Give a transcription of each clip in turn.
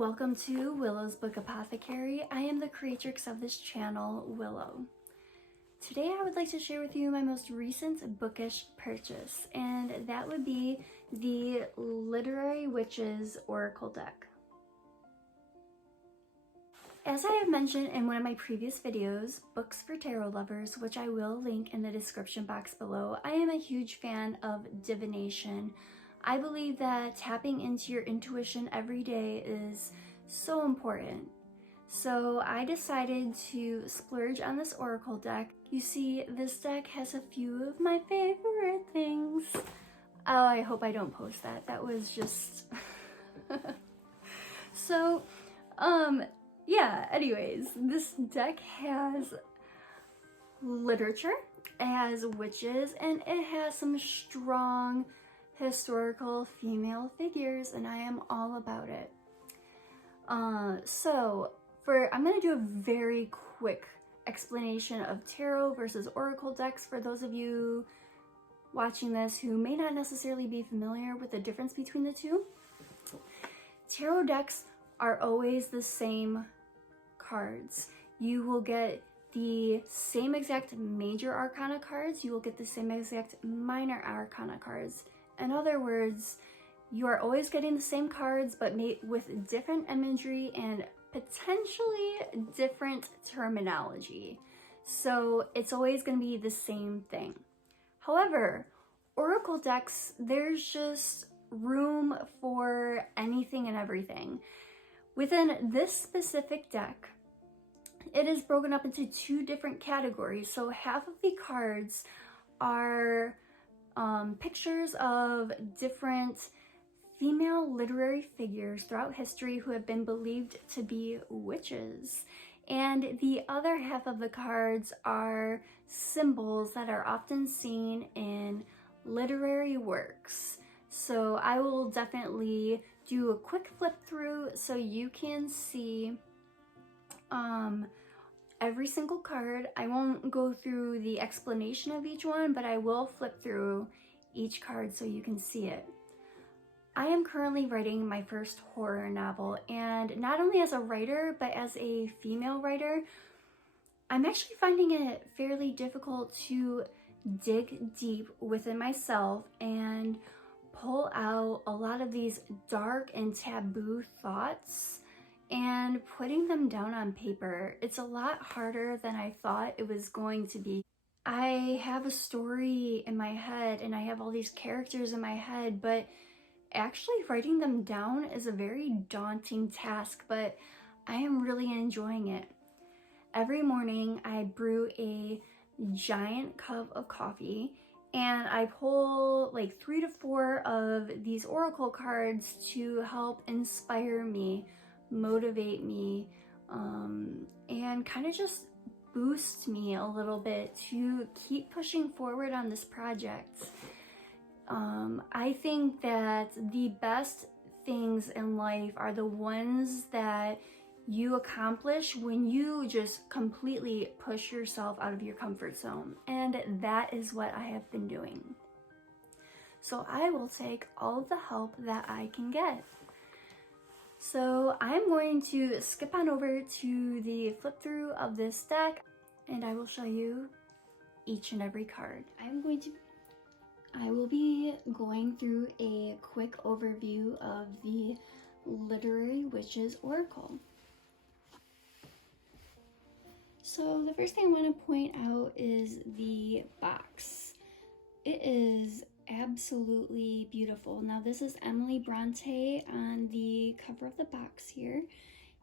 Welcome to Willow's Book Apothecary. I am the creatrix of this channel, Willow. Today I would like to share with you my most recent bookish purchase, and that would be the Literary Witches Oracle deck. As I have mentioned in one of my previous videos, Books for Tarot Lovers, which I will link in the description box below, I am a huge fan of divination. I believe that tapping into your intuition every day is so important. So I decided to splurge on this oracle deck. You see, this deck has a few of my favorite things. Oh, I hope I don't post that. That was just... So, yeah, anyways, this deck has literature, it has witches, and it has some strong historical female figures, and I am all about it. I'm going to do a very quick explanation of tarot versus oracle decks for those of you watching this who may not necessarily be familiar with the difference between the two. Tarot decks are always the same cards. You will get the same exact major arcana cards, you will get the same exact minor arcana cards. In other words, you are always getting the same cards, but made with different imagery and potentially different terminology. So it's always going to be the same thing. However, oracle decks, there's just room for anything and everything. Within this specific deck, it is broken up into two different categories. So half of the cards are pictures of different female literary figures throughout history who have been believed to be witches. And the other half of the cards are symbols that are often seen in literary works. So I will definitely do a quick flip through so you can see every single card. I won't go through the explanation of each one, but I will flip through each card so you can see it. I am currently writing my first horror novel, and not only as a writer, but as a female writer, I'm actually finding it fairly difficult to dig deep within myself and pull out a lot of these dark and taboo thoughts and putting them down on paper. It's a lot harder than I thought it was going to be. I have a story in my head and I have all these characters in my head, but actually writing them down is a very daunting task, but I am really enjoying it. Every morning I brew a giant cup of coffee and I pull like 3 to 4 of these oracle cards to help inspire me, motivate me, and kind of just boost me a little bit to keep pushing forward on this project. I think that the best things in life are the ones that you accomplish when you just completely push yourself out of your comfort zone, and that is what I have been doing. So I will take all of the help that I can get. So I'm going to skip on over to the flip through of this deck and I will show you each and every card. I will be going through a quick overview of the Literary Witches Oracle. So the first thing I want to point out is the box. It is absolutely beautiful. Now this is Emily Bronte on the cover of the box here,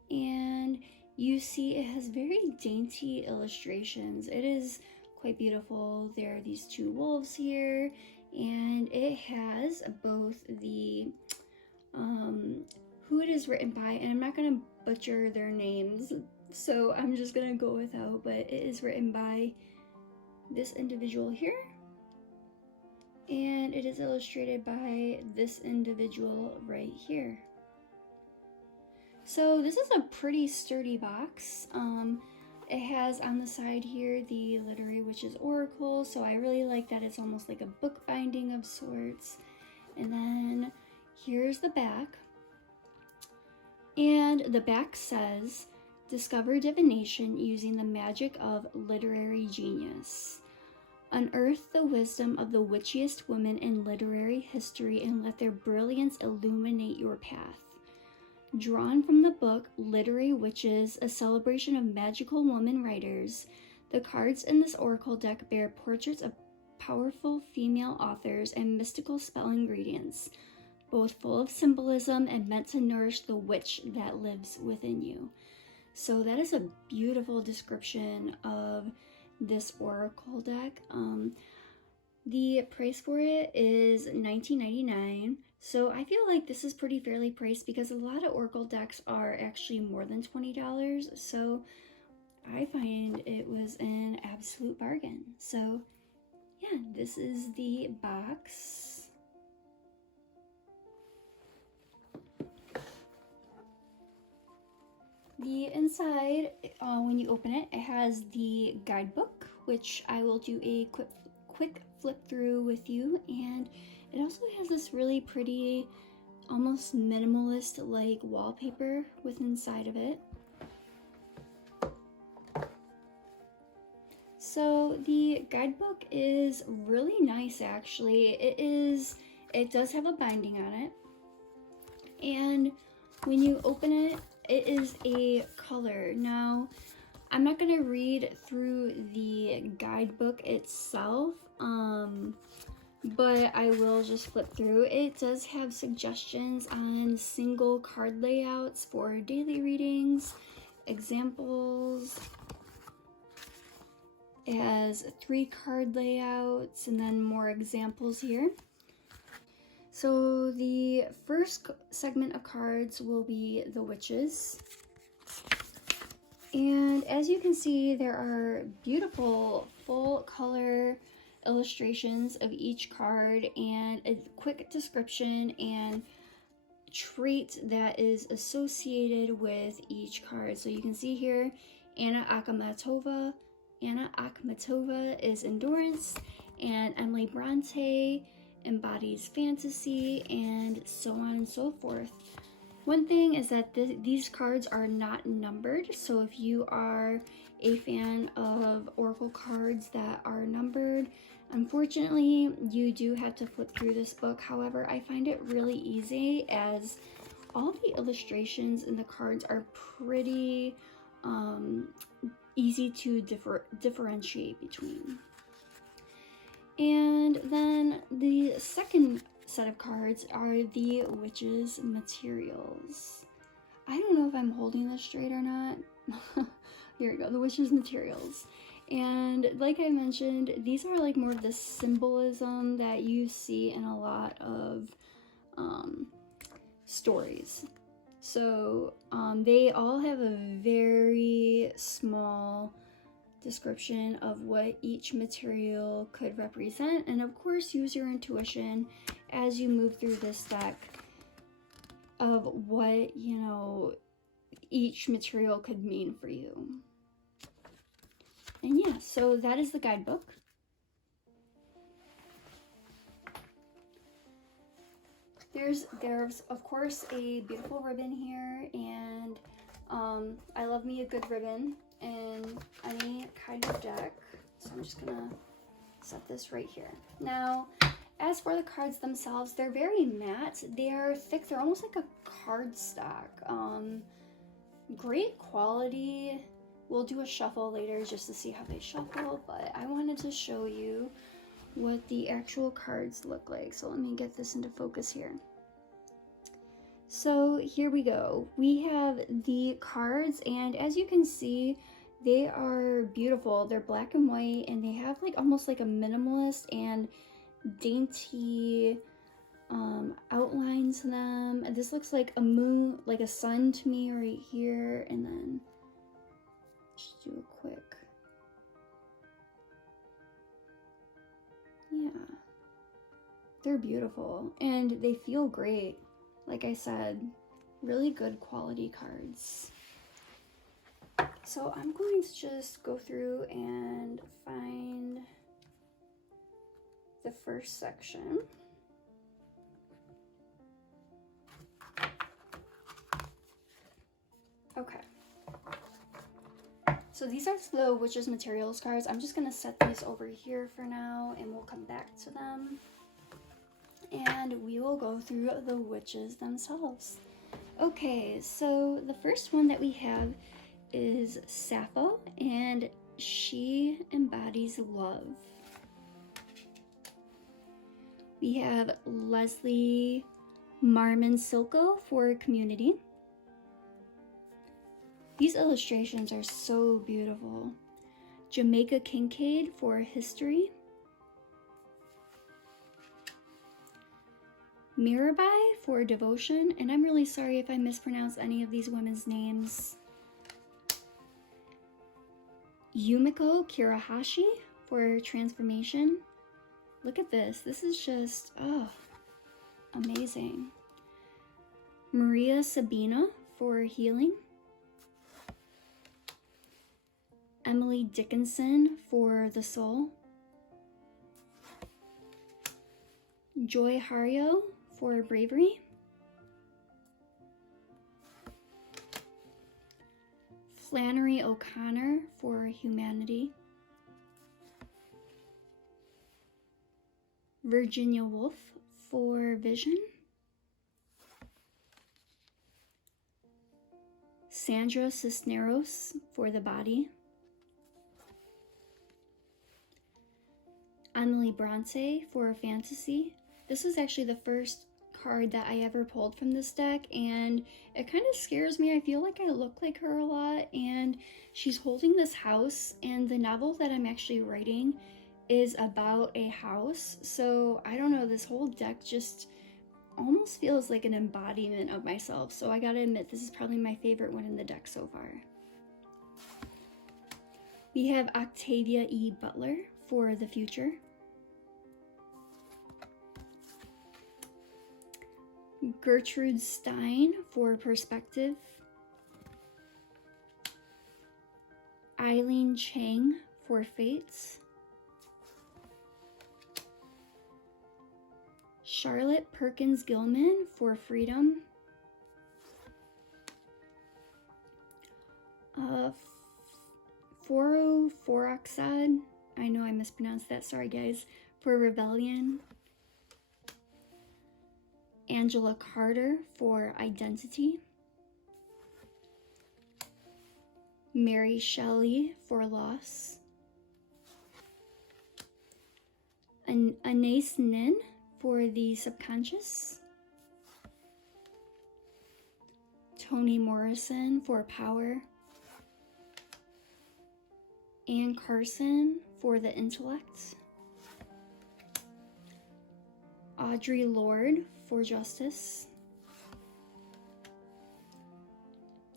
and you see it has very dainty illustrations. It is quite beautiful. There are these 2 wolves here, and it has both the who it is written by, and I'm not going to butcher their names, so I'm just going to go without, but it is written by this individual here, and it is illustrated by this individual right here. So this is a pretty sturdy box. It has on the side here the Literary Witches Oracle, so I really like that it's almost like a book binding of sorts. And then here's the back. And the back says, discover divination using the magic of literary genius. Unearth the wisdom of the witchiest women in literary history and let their brilliance illuminate your path. Drawn from the book Literary Witches, a celebration of magical woman writers, the cards in this oracle deck bear portraits of powerful female authors and mystical spell ingredients, both full of symbolism and meant to nourish the witch that lives within you. So that is a beautiful description of this oracle deck. The price for it is $19.99. So I feel like this is pretty fairly priced because a lot of oracle decks are actually more than $20. So I find it was an absolute bargain. So yeah, this is the box. The inside, when you open it, it has the guidebook, which I will do a quick flip through with you, and it also has this really pretty, almost minimalist like wallpaper with inside of it. So the guidebook is really nice actually. It does have a binding on it, and when you open it, it is a color. Now, I'm not going to read through the guidebook itself, but I will just flip through. It does have suggestions on single card layouts for daily readings, examples. It has 3 card layouts and then more examples here. So the first segment of cards will be the witches. And as you can see, there are beautiful full color illustrations of each card and a quick description and trait that is associated with each card. So you can see here, Anna Akhmatova. Anna Akhmatova is endurance, and Emily Bronte embodies fantasy, and so on and so forth. One thing is that these cards are not numbered, so if you are a fan of oracle cards that are numbered, unfortunately you do have to flip through this book. However, I find it really easy as all the illustrations in the cards are pretty easy to differentiate between. And then the second set of cards are the witches' materials. I don't know if I'm holding this straight or not. Here we go, the witches' materials. And like I mentioned, these are like more of the symbolism that you see in a lot of stories. So they all have a very small description of what each material could represent, and of course use your intuition as you move through this deck of what, you know, each material could mean for you. And yeah, so that is the guidebook. There's of course a beautiful ribbon here, and I love me a good ribbon in any kind of deck. So I'm just gonna set this right here. Now, as for the cards themselves, they're very matte. They are thick. They're almost like a cardstock. Great quality. We'll do a shuffle later just to see how they shuffle, but I wanted to show you what the actual cards look like. So let me get this into focus here. So here we go. We have the cards, and as you can see, they are beautiful. They're black and white, and they have like almost like a minimalist and dainty outlines to them. This looks like a moon, like a sun to me right here, and then just do a quick, yeah, they're beautiful and they feel great. Like I said, really good quality cards. So I'm going to just go through and find the first section. So these are the Witches Materials cards. I'm just going to set these over here for now, and we'll come back to them. And we will go through the witches themselves. Okay, so the first one that we have is Sappho, and she embodies love. We have Leslie Marmon-Silko for community. These illustrations are so beautiful. Jamaica Kincaid for history. Mirabai for devotion, and I'm really sorry if I mispronounce any of these women's names. Yumiko Kirahashi for transformation. Look at this. This is just, oh, amazing. Maria Sabina for healing. Emily Dickinson for the soul. Joy Hario for bravery. Flannery O'Connor for humanity. Virginia Woolf for vision. Sandra Cisneros for the body. Emily Bronte for fantasy. This is actually the first card that I ever pulled from this deck, and it kind of scares me. I feel like I look like her a lot, and she's holding this house, and the novel that I'm actually writing is about a house. So I don't know, this whole deck just almost feels like an embodiment of myself. So I gotta admit, this is probably my favorite one in the deck so far. We have Octavia E. Butler for the future. Gertrude Stein for perspective. Eileen Chang for fates. Charlotte Perkins Gilman for freedom. Foroxad, I know I mispronounced that, sorry guys, for rebellion. Angela Carter for identity. Mary Shelley for loss. Anais Nin for the subconscious. Toni Morrison for power. Anne Carson for the intellect. Audre Lorde for justice.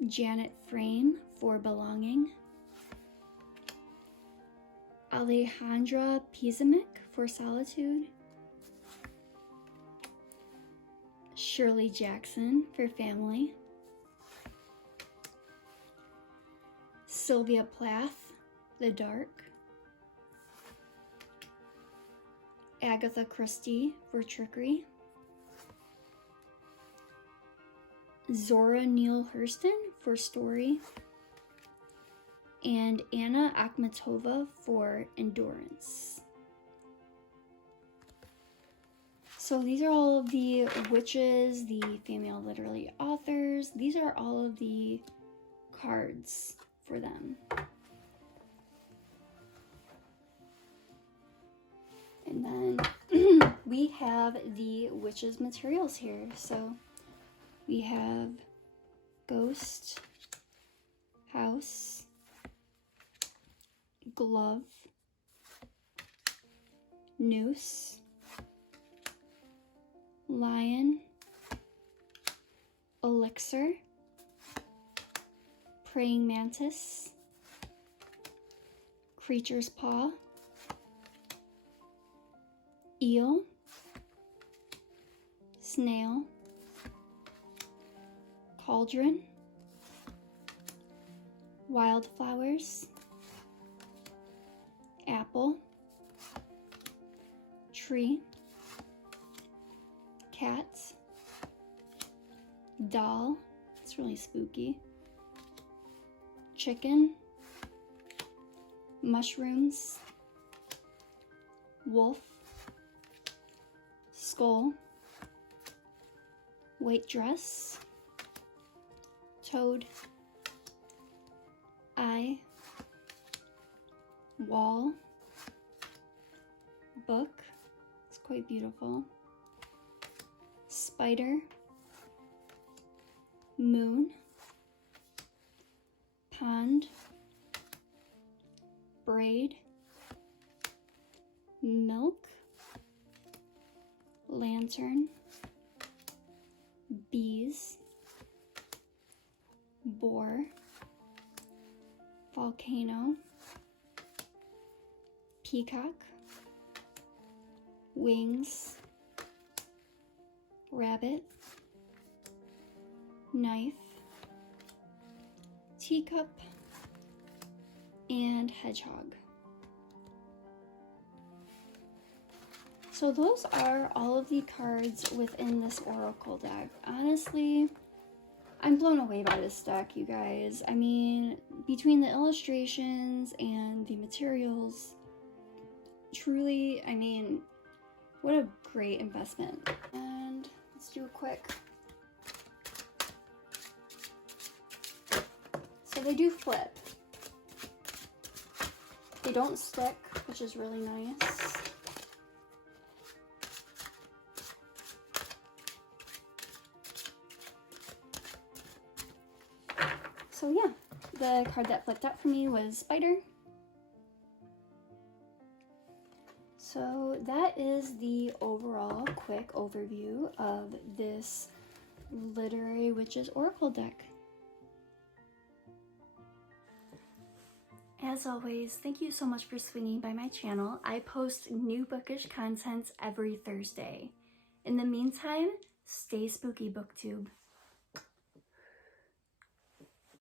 Janet Frame for belonging. Alejandra Pizamic for solitude. Shirley Jackson for family. Sylvia Plath, the dark. Agatha Christie for trickery. Zora Neale Hurston for story. And Anna Akhmatova for endurance. So these are all of the witches, the female literary authors. These are all of the cards for them. And then we have the witches materials here. So we have ghost, house, glove, noose, lion, elixir, praying mantis, creature's paw, eel, snail, cauldron, wildflowers, apple, tree, cat, doll, it's really spooky, chicken, mushrooms, wolf, skull, white dress, toad, eye, wall, book, it's quite beautiful, spider, moon, pond, braid, milk, lantern, bees, boar, volcano, peacock, wings, rabbit, knife, teacup, and hedgehog. So those are all of the cards within this oracle deck. Honestly, I'm blown away by this deck, you guys. I mean, between the illustrations and the materials, truly, I mean, what a great investment. And let's do a quick. So they do flip. They don't stick, which is really nice. So yeah, the card that flipped out for me was Spider. So that is the overall quick overview of this Literary Witches Oracle deck. As always, thank you so much for swinging by my channel. I post new bookish content every Thursday. In the meantime, stay spooky, BookTube.